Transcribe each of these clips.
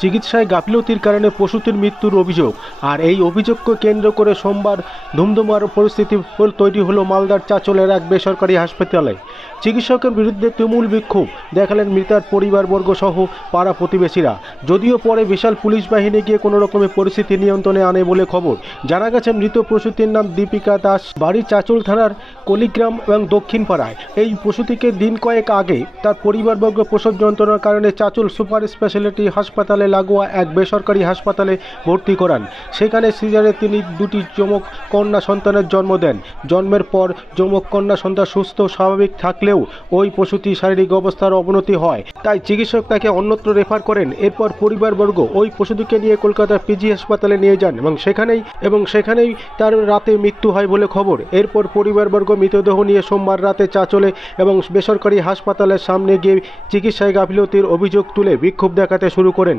চিকিৎসায় গাফিলতির কারণে পশুটির মৃত্যুর অভিযোগ। আর এই অভিযোগকে কেন্দ্র করে সোমবার ধুমধুমার পরিস্থিতি তৈরি হলো মালদার চাচলের এক বেসরকারি হাসপাতালে। চিকিৎসকের বিরুদ্ধে তুমুল বিক্ষোভ, দেখালেন মৃতার পরিবারবর্গ সহ পাড়া প্রতিবেশীরা। যদিও পরে বিশাল পুলিশ বাহিনী গিয়ে কোনো রকমের পরিস্থিতি নিয়ন্ত্রণে আনে বলে খবর। জানা গেছে, মৃত প্রসূতির নাম দীপিকা দাস, বাড়ি চাচল থানার কলিগ্রাম এবং দক্ষিণ পাড়ায়। এই প্রসূতিকে দিন কয়েক আগে তার পরিবারবর্গ প্রসব যন্ত্রণার কারণে চাচল সুপার স্পেশালিটি হাসপাতালে লাগোয়া এক বেসরকারি হাসপাতালে ভর্তি করান। সেখানে সিজারে তিনি দুটি যমক কন্যা সন্তানের জন্ম দেন। জন্মের পর যমক কন্যা সন্তান সুস্থ স্বাভাবিক থাকলেও ওই প্রসূতি শারীরিক অবস্থার অবনতি হয়। তাই চিকিৎসক তাকে অন্যত্র রেফার করেন। এরপর পরিবারবর্গ ওই পশুটিকে নিয়ে কলকাতার পিজি হাসপাতালে নিয়ে যান এবং সেখানেই এবং সেখানেই তার রাতে মৃত্যু হয় বলে খবর। এরপর পরিবারবর্গ মৃতদেহ নিয়ে সোমবার রাতে চাচলে এবং বেসরকারি হাসপাতালের সামনে গিয়ে চিকিৎসায় গাফিলতির অভিযোগ তুলে বিক্ষোভ দেখাতে শুরু করেন।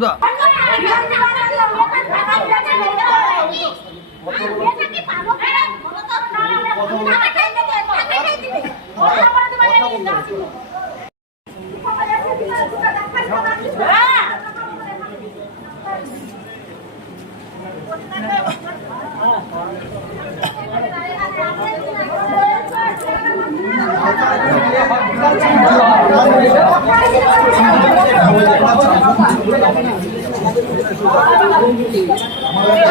儿子 যে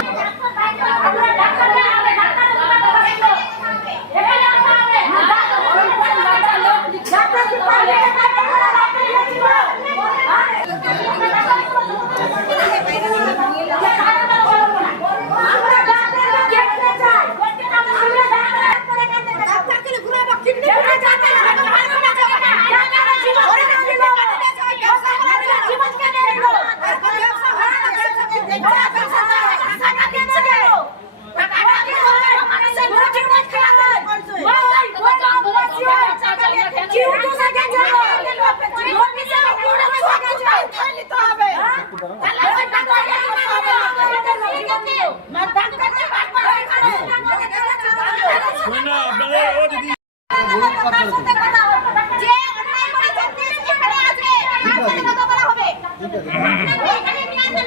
অন্যায় করে যাচ্ছে এখানে আছে তার সাথে কথা বলা হবে এখানে নিয়ে আসেন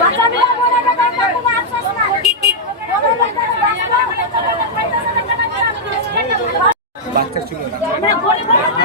বাচ্চাগুলো বলে যে তার কোনো আশ্বাস নাই বলে যে বাচ্চা ছিল না আমরা গরিব মানুষ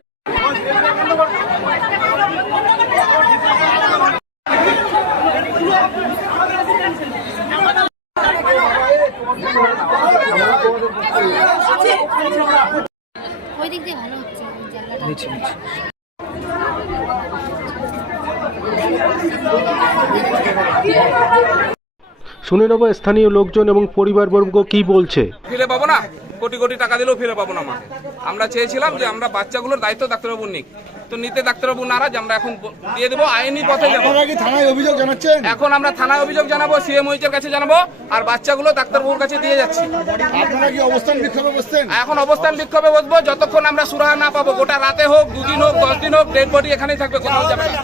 ওই দিক দিয়ে ভালো হচ্ছে ওই জানলাটা নিচে নিচে শুনে নেব স্থানীয় লোকজন এবং পরিবারবর্গ কি বলছে। ফিরে পাবো না? কোটি কোটি টাকা দিলেও ফিরে পাবো না মাকে আমরা চেয়েছিলাম যে আমরা বাচ্চাগুলোর দায়িত্ব ডাক্তারবাবু নিক। তো নিতে ডাক্তারবাবু নারাজ আমরা এখন দিয়ে দেবো আইনি পথে যাব। আপনারা কি থানায় অভিযোগ জানাচ্ছেন? এখন আমরা থানায় অভিযোগ জানাব সিএমওইচের কাছে জানাব আর বাচ্চাগুলো ডাক্তারবাবুর কাছে দিয়ে যাচ্ছি। আপনারা কি অবস্থান বিক্ষোভে বসছেন? এখন অবস্থান বিক্ষোভে বসবো যতক্ষণ আমরা সুরাহা না পাবো গোটা রাতে হোক দুদিন হোক দশ দিন হোক ডেড বডি এখানেই থাকবে কোথাও যাবে না।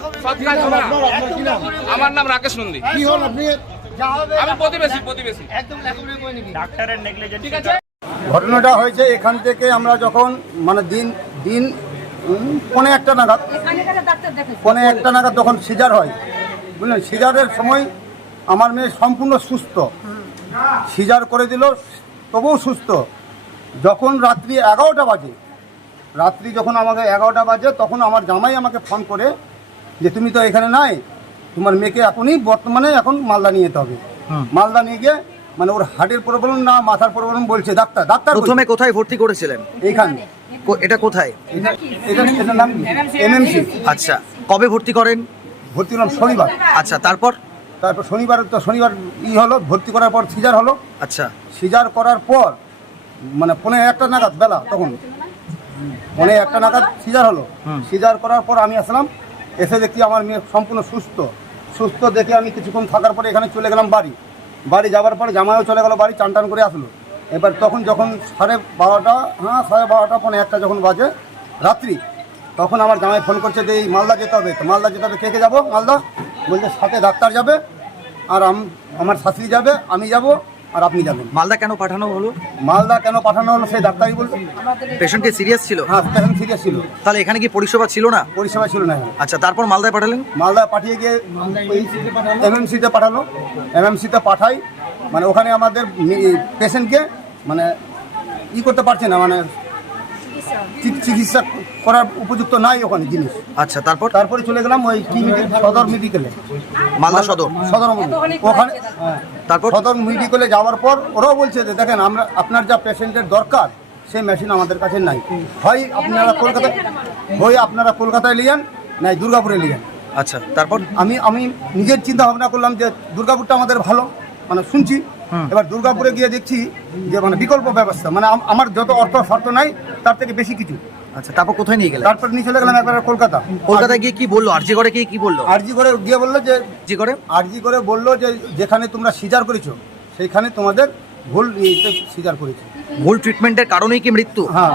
কাজ হবে নাম? আমার নাম রাকেশ নন্দী। কি হন আপনি? আমি প্রতিবেশী প্রতিবেশী। ঠিক আছে? ঘটনাটা হয়েছে এখান থেকে আমরা যখন মানে দিন দিন পৌনে একটা নাগাদ পৌনে একটা নাগাদ তখন সিজার হয় বুঝলেন? সিজারের সময় আমার মেয়ে সম্পূর্ণ সুস্থ। সিজার করে দিল তবুও সুস্থ। যখন রাত্রি এগারোটা বাজে রাত্রি যখন আমাকে এগারোটা বাজে তখন আমার জামাই আমাকে ফোন করে যে তুমি তো এখানে নাই? তোমার মেয়েকে এখনই বর্তমানে এখন মালদা নিয়ে যেতে হবে। মালদা নিয়ে গিয়ে মানে ওর হার্টের প্রবলেম না মাথার প্রবলেম বলছে। Doctor doctor. প্রথমে কোথায় ভর্তি করেছিলেন? এইখানে। কো- এটা কোথায়? এটা নাম এমএমসি। আচ্ছা কবে ভর্তি করেন? ভর্তি হলাম শনিবার। আচ্ছা তারপর? তারপর শনিবার তো শনিবার ই হলো ভর্তি করার পর সিজার হলো। আচ্ছা। সিজার করার পর মানে পনেরো একটা নাগাদ বেলা তখন। পনেরো একটা নাগাদ সিজার হলো। সিজার করার পর আমি আসলাম এসে দেখি আমার মেয়ে সম্পূর্ণ সুস্থ। সুস্থ দেখে আমি কিছুক্ষণ থাকার পরে এখানে চলে গেলাম বাড়ি। বাড়ি যাওয়ার পরে জামাইও চলে গেল, বাড়ি চান টান করে আসলো। এবার তখন যখন সাড়ে বারোটা হ্যাঁ সাড়ে বারোটা পনেরো একটা যখন বাজে রাত্রি, তখন আমার জামাই ফোন করছে যে, এই মালদা যেতে হবে। তো মালদা যেতে হবে, কে কে যাব? মালদা। বলছে, সাথে ডাক্তার যাবে, আর আম- আমার শাশুড়ি যাবে, আমি যাব। আর আপনি যাবেন মালদা কেন পাঠানো হলো? মালদা কেন পাঠানো হলো সেই ডাক্তারই বলল পেশেন্ট কি সিরিয়াস ছিল? হ্যাঁ পেশেন্ট সিরিয়াস ছিল। তাহলে এখানে কি পরিষেবা ছিল না? পরিষেবা ছিল না আচ্ছা তারপর মালদায় পাঠালেন? মালদা পাঠিয়ে গিয়ে এমএমসিতে পাঠালো। এমএমসিতে পাঠাই মানে ওখানে আমাদের পেশেন্টকে মানে ই করতে পারছে না মানে চিকিৎসা করার উপযুক্ত নাই ওখানে জিনিস। আচ্ছা তারপর? তারপরে চলে গেলাম ওই সদর মেডিকেলে মালদা সদর? সদর। ওখানে হ্যাঁ। তারপর সদর মেডিকেলে যাওয়ার পর ওরাও বলছে যে দেখেন আমরা আপনার যা পেশেন্টের দরকার সেই মেশিন আমাদের কাছে নাই। হয় আপনারা কলকাতায় হয় আপনারা কলকাতায় নিয়েন নাই দুর্গাপুরে নিয়েন আচ্ছা তারপর? আমি আমি নিজের চিন্তা ভাবনা করলাম যে দুর্গাপুরটা আমাদের ভালো মানে শুনছি। এবার দুর্গাপুরে গিয়ে দেখছি যে মানে বিকল্প ব্যবস্থা মানে আমার যত অর্থ শর্ত নাই তার থেকে বেশি কিছু। আচ্ছা তারপর কোথায় নিয়ে গেলেন তারপর নিয়ে চলে গেলাম একবার কলকাতা। কলকাতায় গিয়ে কি বলল? আরজি করে গিয়ে কি বলল? আরজি করে গিয়ে বলল যে জি করে আরজি করে বলল যে যেখানে তোমরা সিজার করেছ সেইখানে তোমাদের ভুল সিজার করেছ। ভুল ট্রিটমেন্টের কারণেই কি মৃত্যু? হ্যাঁ।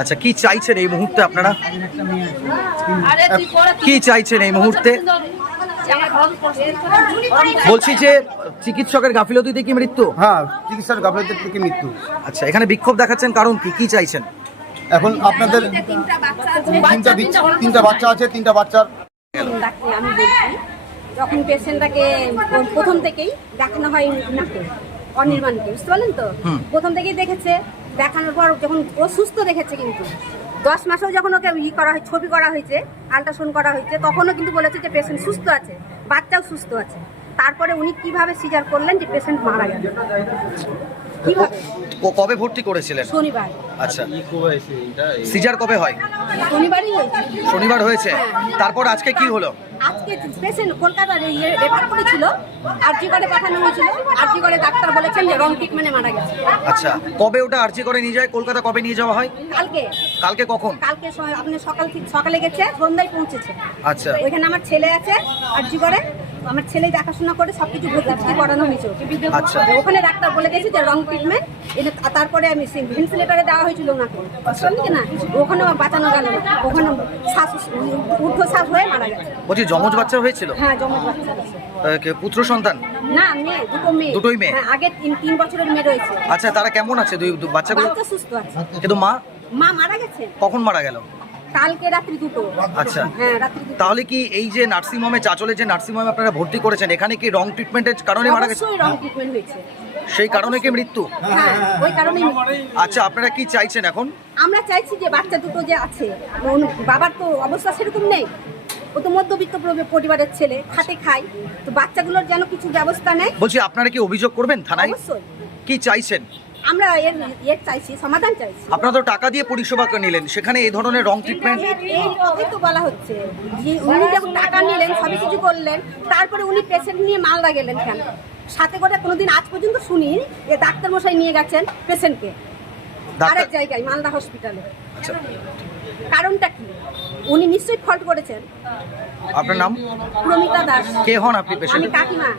আচ্ছা কি চাইছেন এই মুহূর্তে আপনারা? কি চাইছেন এই মুহূর্তে? বলছি যে চিকিৎসকের গাফিলতিতে কি মৃত্যু? হ্যাঁ চিকিৎসার গাফলতির থেকে মৃত্যু? আচ্ছা এখানে বিক্ষোভ দেখাচ্ছেন কারণ কি? কি চাইছেন? এখন আপনাদের তিনটা বাচ্চা আছে। তিনটা বাচ্চা আছে তিনটা বাচ্চার। আমি বলছি যখন পেশেন্টটাকে প্রথম থেকেই দেখানো হয় নাকে অনির্বাণকে বুঝতে পারলেন তো? প্রথম থেকেই দেখেছে দেখানোর পর যখন ও সুস্থ দেখেছে কিন্তু দশ মাসেও যখন ওকে ই করা হয় ছবি করা হয়েছে আল্ট্রাসাউন্ড করা হয়েছে তখনও কিন্তু বলেছে যে পেশেন্ট সুস্থ আছে বাচ্চাও সুস্থ আছে। তারপরে উনি কীভাবে সিজার করলেন যে পেশেন্ট মারা গেল? ও কবে ভর্তি করেছিলেন? শনিবার। আচ্ছা। সিজার কবে হয়? শনিবারই হয়েছে। শনিবার হয়েছে। তারপর আজকে কি হলো? আজকে পেশেন্ট কলকাতার রেফার করেছিল আরজি করে পাঠানো হয়েছিল। আরজি করে ডাক্তার বলেছেন যে রং ট্রিটমেন্টে মারা গেছে। আচ্ছা কবে ওটা আরজি করে নিয়ে যায়? কলকাতা কবে নিয়ে যাওয়া হয়? কালকে। কালকে কখন? কালকে আপনি সকাল থেকে সকালে গেছে সন্ধ্যায় পৌঁছেছে। আচ্ছা। ওইখানে আমার ছেলে আছে আরজি করে। আমার ছেলে দেখাশোনা করে সবকিছু ভর্তি করানো হয়েছে আচ্ছা। ওখানে ডাক্তার বলে গেছে যে রং ট্রিটমেন্ট তারপরে আমি ভেন্টিলেটারে দেওয়া হয়েছিল ওনাকে। আচ্ছা। বুঝলেন কি না ওখানে বাঁচানো গেল না। ওখানে শ্বাস ঊর্ধ্বশ্বাস হয়ে মারা গেছে। বলছি জমজ বাচ্চা হয়েছিল? হ্যাঁ জমজ বাচ্চা পুত্র সন্তান? না মেয়ে দুটো মেয়ে। দুটোই মেয়ে? হ্যাঁ আগে তিন বছরের মেয়ে রয়েছে। আচ্ছা তারা কেমন আছে? দুই দু- বাচ্চাগুলো? বাচ্চা সুস্থ আছে। কিন্তু মা? মা মারা গেছে। কখন মারা গেল? কালকে রাত্রি দুটো। আচ্ছা। হ্যাঁ রাত্রি দুটো। তাহলে কি এই যে নার্সিং হোমে চাচলে যে নার্সিং হোমে আপনারা ভর্তি করেছেন এখানে কি রং ট্রিটমেন্টের কারণে মারা গেছে? অবশ্যই রং ট্রিটমেন্ট হয়েছে। সেই কারণে কি মৃত্যু? হ্যাঁ ওই কারণেই আচ্ছা আপনারা কি চাইছেন এখন? আমরা চাইছি যে বাচ্চা দুটো যে আছে বাবার তো অবস্থা সেরকম নেই। ও তো মধ্যবিত্ত পরি- পরিবারের ছেলে খাটে খায়। তো বাচ্চাগুলোর যেন কিছু ব্যবস্থা নেয়। বলছি আপনারা কি অভিযোগ করবেন থানায়? অবশ্যই। কি চাইছেন? আমরা এর এর চাইছি সমাধান চাইছি। আপনারা তো টাকা দিয়ে পরিষেবা নিলেন সেখানে এই ধরনের রং ট্রিটমেন্ট এই- তো বলা হচ্ছে যে উনি যখন টাকা নিলেন সবই কিছু করলেন তারপরে উনি পেশেন্ট নিয়ে মালদা গেলেন কেন? সাথে করে কোনোদিন আজ পর্যন্ত শুনি যে ডাক্তার মশাই নিয়ে গেছেন পেশেন্টকে আরেক জায়গায় মালদা হসপিটালে আচ্ছা। কারণটা কি? উনি নিশ্চয়ই ফল্ট করেছেন। আপনার নাম? প্রমিতা দাস। কে হন আপনি আমি কাকিমা।